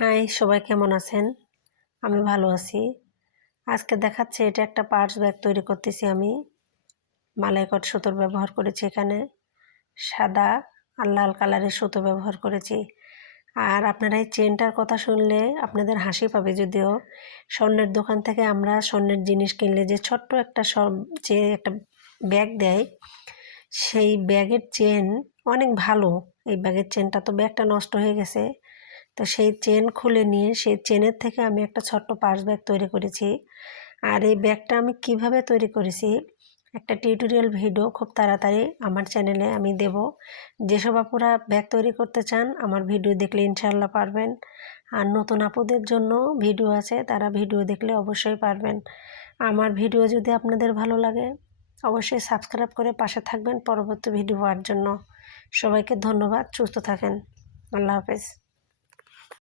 High, সবাই কেমন আছেন? আমি ভালো আছি। আজকে দেখাচ্ছি এটা একটা পার্স ব্যাগ তৈরি করতেছি আমি। মালাই কট সুতোর ব্যবহার করেছি এখানে। সাদা আর লাল কালারের সুতো ব্যবহার করেছি। আর আপনারা এই চেনটার কথা শুনলে আপনাদের হাসি পাবে যদিও। স্বর্ণের দোকান থেকে আমরা স্বর্ণের জিনিস কিনলে যে ছোট্ট একটা যে একটা ব্যাগ দেয়, সেই ব্যাগের চেন অনেক ভালো। এই ব্যাগের চেনটা তো ব্যাগটা নষ্ট হয়ে গেছে। তো সেই চেন খুলে নিয়ে সেই চেনের থেকে আমি একটা ছোট্ট পার্স ব্যাগ তৈরি করেছি। আর এই ব্যাগটা আমি কিভাবে তৈরি করেছি একটা টিউটোরিয়াল ভিডিও খুব তাড়াতাড়ি আমার চ্যানেলে আমি দেব। যেসব আপুরা ব্যাগ তৈরি করতে চান আমার ভিডিও দেখলে ইনশাআল্লাহ পারবেন। আর নতুন আপুদের জন্য ভিডিও আছে, তারা ভিডিও দেখলে অবশ্যই পারবেন। আমার ভিডিও যদি আপনাদের ভালো লাগে অবশ্যই সাবস্ক্রাইব করে পাশে থাকবেন পরবর্তী ভিডিও পাওয়ার জন্য। সবাইকে ধন্যবাদ, সুস্থ থাকেন। আল্লাহ হাফেজ।